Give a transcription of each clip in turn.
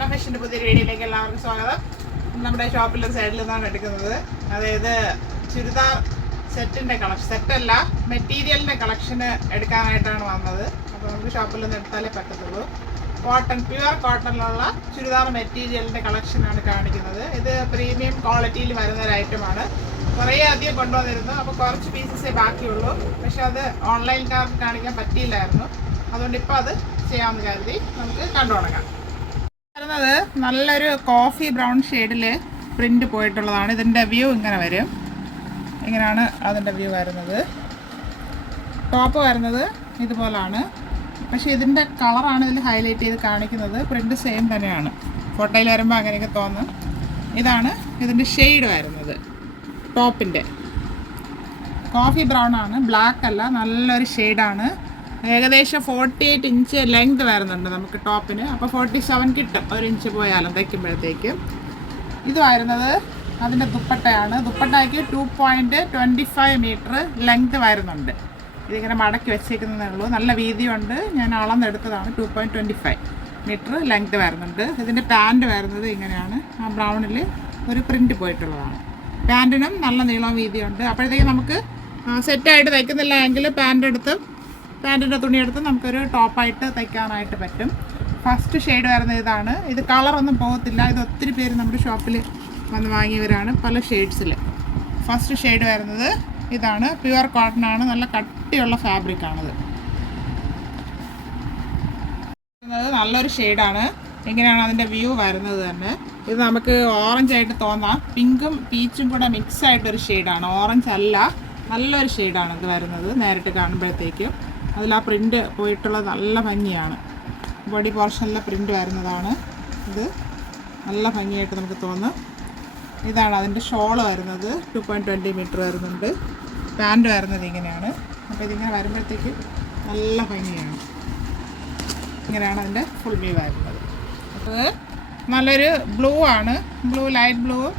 സ്വപ്ന ഫാഷൻ്റെ പുതിയൊരു വീഡിയോയിലേക്ക് എല്ലാവർക്കും സ്വാഗതം. നമ്മുടെ ഷോപ്പിലെ സൈഡിൽ നിന്നാണ് എടുക്കുന്നത്. അതായത് ചുരിദാർ സെറ്റിൻ്റെ കളക്ഷൻ, സെറ്റല്ല മെറ്റീരിയലിൻ്റെ കളക്ഷന് എടുക്കാനായിട്ടാണ് വന്നത്. അപ്പോൾ നമുക്ക് ഷോപ്പിൽ നിന്ന് എടുത്താലേ പറ്റത്തുള്ളൂ. പ്യുവർ കോട്ടണിലുള്ള ചുരിദാർ മെറ്റീരിയലിൻ്റെ കളക്ഷനാണ് കാണിക്കുന്നത്. ഇത് പ്രീമിയം ക്വാളിറ്റിയിൽ വരുന്ന ഒരു ഐറ്റമാണ്. കുറേ അധികം കൊണ്ടുവന്നിരുന്നു. അപ്പോൾ കുറച്ച് പീസസേ ബാക്കിയുള്ളൂ. പക്ഷെ അത് ഓൺലൈൻകാർക്ക് കാണിക്കാൻ പറ്റിയില്ലായിരുന്നു. അതുകൊണ്ട് ഇപ്പോൾ അത് ചെയ്യാമെന്ന് കരുതി നമുക്ക് കണ്ടു തുടങ്ങാം. വരുന്നത് നല്ലൊരു കോഫി ബ്രൗൺ ഷെയ്ഡിൽ പ്രിൻ്റ് പോയിട്ടുള്ളതാണ്. ഇതിൻ്റെ വ്യൂ ഇങ്ങനെ വരും. ഇങ്ങനെയാണ് അതിൻ്റെ വ്യൂ വരുന്നത്. ടോപ്പ് വരുന്നത് ഇതുപോലാണ്. പക്ഷേ ഇതിൻ്റെ കളറാണ് ഇതിൽ ഹൈലൈറ്റ് ചെയ്ത് കാണിക്കുന്നത്. പ്രിൻ്റ് സെയിം തന്നെയാണ്. ഫോട്ടോയിൽ വരുമ്പോൾ അങ്ങനെയൊക്കെ തോന്നും. ഇതാണ് ഇതിൻ്റെ ഷെയ്ഡ് വരുന്നത്. ടോപ്പിൻ്റെ കോഫി ബ്രൗൺ ആണ്, ബ്ലാക്ക് അല്ല, നല്ലൊരു ഷെയ്ഡാണ്. ഏകദേശം 48 ഇഞ്ച് ലെങ്ത് വരുന്നുണ്ട് നമുക്ക് ടോപ്പിന്. അപ്പോൾ 47 കിട്ടും, 1 ഇഞ്ച് പോയാലും തയ്ക്കുമ്പോഴത്തേക്കും. ഇത് വരുന്നത് അതിൻ്റെ ദുപ്പട്ടയാണ്. ദുപ്പട്ടയ്ക്ക് 2.25 മീറ്റർ ലെങ്ത് വരുന്നുണ്ട്. ഇതിങ്ങനെ മടക്കി വെച്ചേക്കുന്നതേ ഉള്ളൂ. നല്ല വീതിയുണ്ട്. ഞാൻ അളന്നെടുത്തതാണ്. 2.25 മീറ്റർ ലെങ്ത് വരുന്നുണ്ട്. ഇതിൻ്റെ പാൻറ്റ് വരുന്നത് ഇങ്ങനെയാണ്. ആ ബ്രൗണിൽ ഒരു പ്രിൻ്റ് പോയിട്ടുള്ളതാണ്. പാൻറ്റിനും നല്ല നീളവും വീതിയുണ്ട്. അപ്പോഴത്തേക്ക് നമുക്ക് സെറ്റായിട്ട് തയ്ക്കുന്നില്ല എങ്കിൽ പാൻറ്റിൻ്റെ തുണിയെടുത്ത് നമുക്കൊരു ടോപ്പായിട്ട് തയ്ക്കാനായിട്ട് പറ്റും. ഫസ്റ്റ് ഷെയ്ഡ് വരുന്നത് ഇതാണ്. ഇത് കളറൊന്നും പോകത്തില്ല. ഇത് ഒത്തിരി പേര് നമ്മുടെ ഷോപ്പിൽ വന്ന് വാങ്ങിയവരാണ്, പല ഷെയ്ഡ്സിൽ. ഫസ്റ്റ് ഷെയ്ഡ് വരുന്നത് ഇതാണ്. പ്യുവർ കോട്ടൺ ആണ്. നല്ല കട്ടിയുള്ള ഫാബ്രിക്കാണിത്. നല്ലൊരു ഷെയ്ഡാണ്. ഇങ്ങനെയാണ് അതിൻ്റെ വ്യൂ വരുന്നത് തന്നെ. ഇത് നമുക്ക് ഓറഞ്ച് ആയിട്ട് തോന്നാം. പിങ്കും പീച്ചും കൂടെ മിക്സ് ആയിട്ടൊരു ഷെയ്ഡാണ്. ഓറഞ്ച് അല്ല, നല്ലൊരു ഷെയ്ഡാണ് ഇത് വരുന്നത്. നേരിട്ട് കാണുമ്പോഴത്തേക്കും അതിൽ ആ പ്രിൻ്റ് പോയിട്ടുള്ളത് നല്ല ഭംഗിയാണ്. ബോഡി പോർഷനിലെ പ്രിൻ്റ് വരുന്നതാണ് ഇത്. നല്ല ഭംഗിയായിട്ട് നമുക്ക് തോന്നും. ഇതാണ് അതിൻ്റെ ഷോള് വരുന്നത്. 2.20 മീറ്റർ വരുന്നുണ്ട്. പാൻറ്റ് വരുന്നത് ഇങ്ങനെയാണ്. അപ്പോൾ ഇതിങ്ങനെ വരുമ്പോഴത്തേക്ക് നല്ല ഭംഗിയാണ്. ഇങ്ങനെയാണ് അതിൻ്റെ ഫുൾ വ്യൂ വരുന്നത്. അപ്പോൾ നല്ലൊരു ബ്ലൂ ആണ്. ബ്ലൂ, ലൈറ്റ് ബ്ലൂവും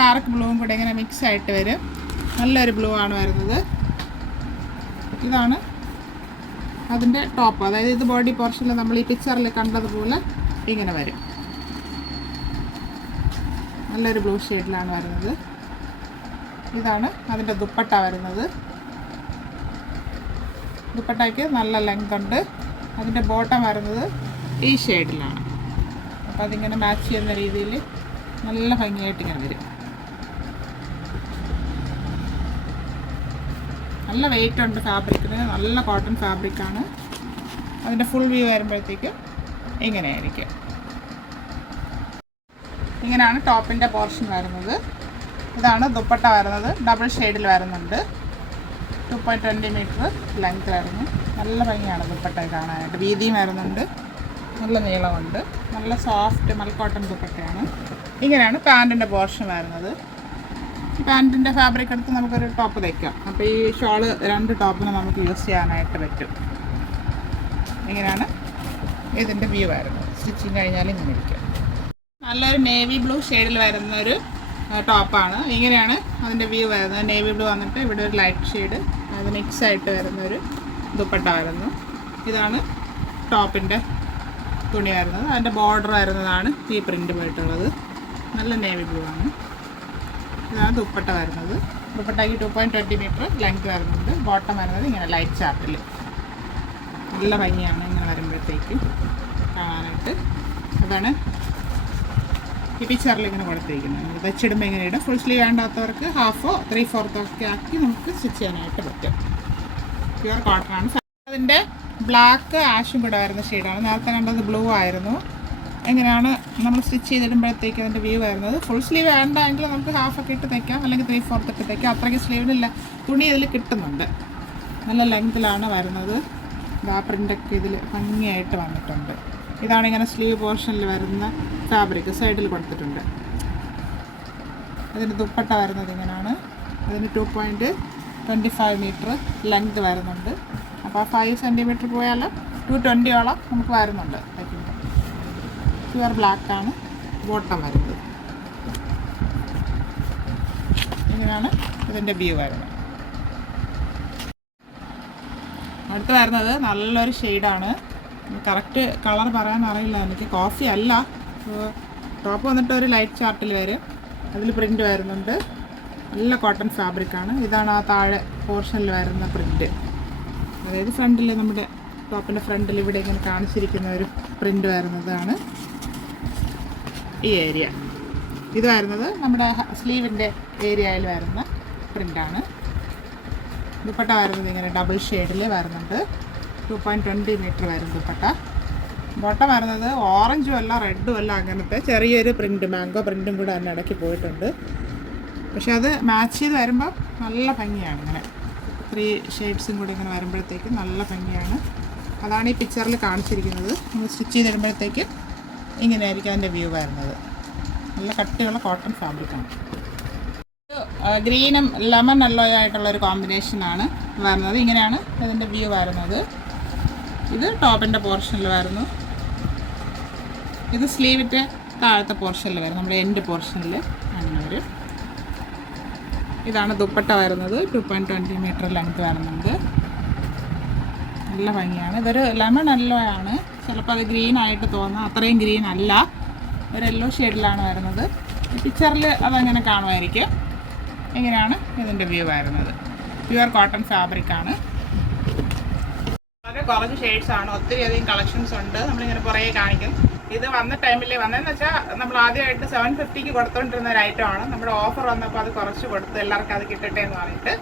ഡാർക്ക് ബ്ലൂവും കൂടെ ഇങ്ങനെ മിക്സ് ആയിട്ട് വരും. നല്ലൊരു ബ്ലൂ ആണ് വരുന്നത്. ഇതാണ് അതിൻ്റെ ടോപ്പ്. അതായത് ഇത് ബോഡി പോർഷനിൽ നമ്മൾ ഈ പിക്ചറിൽ കണ്ടതുപോലെ ഇങ്ങനെ വരും. നല്ലൊരു ബ്ലൂ ഷെയ്ഡിലാണ് വരുന്നത്. ഇതാണ് അതിൻ്റെ ദുപ്പട്ട വരുന്നത്. ദുപ്പട്ടയ്ക്ക് നല്ല ലെങ്ത് ഉണ്ട്. അതിൻ്റെ ബോട്ടം വരുന്നത് ഈ ഷെയ്ഡിലാണ്. അപ്പോൾ അതിങ്ങനെ മാച്ച് ചെയ്യുന്ന രീതിയിൽ നല്ല ഭംഗിയായിട്ട് ഇങ്ങനെ വരും. നല്ല വെയിറ്റ് ഉണ്ട് ഫാബ്രിക്കിന്. നല്ല കോട്ടൺ ഫാബ്രിക്കാണ്. അതിൻ്റെ ഫുൾ വ്യൂ വരുമ്പോഴത്തേക്ക് ഇങ്ങനെയായിരിക്കും. ഇങ്ങനെയാണ് ടോപ്പിൻ്റെ പോർഷൻ വരുന്നത്. ഇതാണ് ദുപ്പട്ട വരുന്നത്. ഡബിൾ ഷെയ്ഡിൽ വരുന്നുണ്ട്. 2.20 മീറ്റർ ലെങ്ത് വരുന്നു. നല്ല ഭംഗിയാണ് ദുപ്പട്ട കാണാനായിട്ട്. വീതിയും വരുന്നുണ്ട്. നല്ല നീളമുണ്ട്. നല്ല സോഫ്റ്റ് മൽക്കോട്ടൺ ദുപ്പട്ടയാണ്. ഇങ്ങനെയാണ് പാൻറ്റിൻ്റെ പോർഷൻ വരുന്നത്. പാൻറ്റിൻ്റെ ഫാബ്രിക് എടുത്ത് നമുക്കൊരു ടോപ്പ് തയ്ക്കാം. അപ്പോൾ ഈ ഷോള് 2 ടോപ്പിന് നമുക്ക് യൂസ് ചെയ്യാനായിട്ട് പറ്റും. ഇങ്ങനെയാണ് ഇതിൻ്റെ വ്യൂ വരുന്നത്. സ്റ്റിച്ചിങ് കഴിഞ്ഞാൽ ഇങ്ങനെ ഇരിക്കും. നല്ലൊരു നേവി ബ്ലൂ ഷെയ്ഡിൽ വരുന്നൊരു ടോപ്പാണ്. ഇങ്ങനെയാണ് അതിൻ്റെ വ്യൂ വരുന്നത്. നേവി ബ്ലൂ വന്നിട്ട് ഇവിടെ ഒരു ലൈറ്റ് ഷെയ്ഡ് അത് മിക്സ് ആയിട്ട് വരുന്നൊരു ദുപ്പട്ട വരുന്നു. ഇതാണ് ടോപ്പിൻ്റെ തുണി വരുന്നത്. അതിൻ്റെ ബോർഡർ വരുന്നതാണ് ഈ പ്രിൻ്റ് പോയിട്ടുള്ളത്. നല്ല നേവി ബ്ലൂ ആണ്. ഇതാണ് ദുപ്പട്ട വരുന്നത്. ദുപ്പട്ടയ്ക്ക് 2.20 മീറ്റർ ലെങ്ത് വരുന്നുണ്ട്. ബോട്ടം വരുന്നത് ഇങ്ങനെ ലൈറ്റ് ചാർട്ടിൽ. നല്ല ഭംഗിയാണ് ഇങ്ങനെ വരുമ്പോഴത്തേക്ക് കാണാനായിട്ട്. അതാണ് ഈ പിക്ചറിൽ ഇങ്ങനെ കൊടുത്തിരിക്കുന്നത്. വെച്ചിടുമ്പോൾ ഇങ്ങനെ ഇടും. ഫുൾ സ്ലീവ് വേണ്ടാത്തവർക്ക് ഹാഫോ 3/4 ഒക്കെ ആക്കി നമുക്ക് സ്റ്റിച്ച് ചെയ്യാനായിട്ട് പറ്റും. പ്യുവർ കോട്ടൺ ആണ്. അതിൻ്റെ ബ്ലാക്ക് ആഷും കൂടെ വരുന്ന ഷെയ്ഡാണ്. നേരത്തെ കണ്ടത് ബ്ലൂ ആയിരുന്നു. എങ്ങനെയാണ് നമ്മൾ സ്റ്റിച്ച് ചെയ്തിടുമ്പോഴത്തേക്ക് അതിൻ്റെ വ്യൂ വരുന്നത്. ഫുൾ സ്ലീവ് വേണ്ടെങ്കിൽ നമുക്ക് ഹാഫൊക്കെ ഇട്ട് തയ്ക്കാം, അല്ലെങ്കിൽ 3/4 ഒക്കെ തയ്ക്കാം. അത്രയ്ക്ക് സ്ലീവിനില്ല, തുണി ഇതിൽ കിട്ടുന്നുണ്ട്. നല്ല ലെങ്തിലാണ് വരുന്നത്. ആ പ്രിൻ്റൊക്കെ ഇതിൽ ഭംഗിയായിട്ട് വന്നിട്ടുണ്ട്. ഇതാണ് ഇങ്ങനെ സ്ലീവ് പോർഷനിൽ വരുന്ന ഫാബ്രിക് സൈഡിൽ കൊടുത്തിട്ടുണ്ട്. അതിൻ്റെ ദുപ്പട്ട വരുന്നത് ഇങ്ങനെയാണ്. അതിന് 2.25 മീറ്റർ ലെങ്ത് വരുന്നുണ്ട്. അപ്പോൾ 5 സെൻറ്റിമീറ്റർ പോയാൽ 220ഓളം നമുക്ക് വരുന്നുണ്ട് തയ്ക്കുമ്പോൾ. പ്യുവർ ബ്ലാക്കാണ് ബോട്ടം വരുന്നത്. ഇങ്ങനെയാണ് ഇതിൻ്റെ വ്യൂ വരുന്നത്. അടുത്ത് വരുന്നത് നല്ലൊരു ഷെയ്ഡാണ്. കറക്റ്റ് കളർ പറയാൻ അറിയില്ല എനിക്ക്. കോഫി അല്ല, ടോപ്പ് വന്നിട്ട് ഒരു ലൈറ്റ് ചാർട്ടിൽ വരും, അതിൽ പ്രിൻ്റ് വരുന്നുണ്ട്. നല്ല കോട്ടൺ ഫാബ്രിക്കാണ്. ഇതാണ് ആ താഴെ പോർഷനിൽ വരുന്ന പ്രിൻ്റ്. അതായത് ഫ്രണ്ടിൽ നമ്മുടെ ടോപ്പിൻ്റെ ഫ്രണ്ടിൽ ഇവിടെ ഇങ്ങനെ കാണിച്ചിരിക്കുന്ന ഒരു പ്രിൻ്റ് വരുന്നതാണ് ഈ ഏരിയ. ഇത് വരുന്നത് നമ്മുടെ സ്ലീവിൻ്റെ ഏരിയയിൽ വരുന്ന പ്രിൻ്റാണ്. ദുപ്പട്ട വരുന്നത് ഇങ്ങനെ ഡബിൾ ഷെയ്ഡിൽ വരുന്നുണ്ട്. 2.20 മീറ്റർ വരും ദുപ്പട്ട. ബോട്ടം വരുന്നത് ഓറഞ്ചും അല്ല റെഡും അല്ല, അങ്ങനത്തെ ചെറിയൊരു പ്രിൻറ്റ്, മാംഗോ പ്രിൻറ്റും കൂടെ അതിന് ഇടയ്ക്ക് പോയിട്ടുണ്ട്. പക്ഷെ അത് മാച്ച് ചെയ്ത് വരുമ്പോൾ നല്ല ഭംഗിയാണ്. ഇങ്ങനെ 3 ഷെയ്ഡ്സും കൂടി ഇങ്ങനെ വരുമ്പോഴത്തേക്ക് നല്ല ഭംഗിയാണ്. അതാണ് ഈ പിക്ചറിൽ കാണിച്ചിരിക്കുന്നത്. നമ്മൾ സ്റ്റിച്ച് ചെയ്തിടുമ്പോഴത്തേക്ക് ഇങ്ങനെയായിരിക്കും അതിൻ്റെ വ്യൂ വരുന്നത്. നല്ല കട്ടിയുള്ള കോട്ടൺ ഫാബ്രിക്കാണ്. ഗ്രീനും ലെമൺ യെല്ലോ ആയിട്ടുള്ളൊരു കോമ്പിനേഷനാണ് വരുന്നത്. ഇങ്ങനെയാണ് ഇതിൻ്റെ വ്യൂ വരുന്നത്. ഇത് ടോപ്പിൻ്റെ പോർഷനിൽ വരുന്നു. ഇത് സ്ലീവിൻ്റെ താഴത്തെ പോർഷനിൽ വരും, നമ്മുടെ എൻഡ് പോർഷനിൽ അങ്ങനെ വരും. ഇതാണ് ദുപ്പട്ട വരുന്നത്. 2.20 മീറ്റർ ലെങ്ത് വരുന്നുണ്ട്. നല്ല ഭംഗിയാണ്. ഇതൊരു ലെമൺ യെല്ലോ ആണ്. ചിലപ്പോൾ അത് ഗ്രീൻ ആയിട്ട് തോന്നാം, അത്രയും ഗ്രീൻ അല്ല, ഒരു യെല്ലോ ഷെയ്ഡിലാണ് വരുന്നത്. ഈ പിക്ചറിൽ അതങ്ങനെ കാണുമായിരിക്കും. ഇങ്ങനെയാണ് ഇതിൻ്റെ വ്യൂ വരുന്നത്. പ്യുവർ കോട്ടൺ ഫാബ്രിക്കാണ്. വളരെ കുറച്ച് ഷെയ്ഡ്സാണ്, ഒത്തിരി അധികം കളക്ഷൻസ് ഉണ്ട്. നമ്മളിങ്ങനെ പുറകെ കാണിക്കും. ഇത് വന്ന ടൈമിൽ വന്നതെന്ന് വെച്ചാൽ നമ്മൾ ആദ്യമായിട്ട് 750 കൊടുത്തുകൊണ്ടിരുന്ന ഒരു ഐറ്റമാണ്. നമ്മുടെ ഓഫർ വന്നപ്പോൾ അത് കുറച്ച് കൊടുത്ത് എല്ലാവർക്കും അത് കിട്ടട്ടെ എന്ന് പറഞ്ഞിട്ട്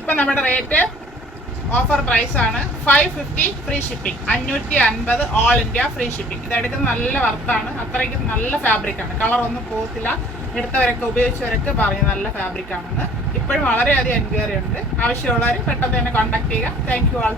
ഇപ്പം നമ്മുടെ റേറ്റ് ഓഫർ പ്രൈസാണ് 550 free shipping. 550 all India free shipping. ഇതെടുക്കുന്നത് നല്ല വർത്താണ്, അത്രയ്ക്കും നല്ല ഫാബ്രിക്കാണ്. കളറൊന്നും പോകത്തില്ല. എടുത്തവരൊക്കെ ഉപയോഗിച്ചവരൊക്കെ പറഞ്ഞു നല്ല ഫാബ്രിക്കാണെന്ന്. ഇപ്പോഴും വളരെയധികം എൻക്വയറി ഉണ്ട്. ആവശ്യമുള്ളവർ പെട്ടെന്ന് തന്നെ കോൺടാക്ട് ചെയ്യുക. Thank you all.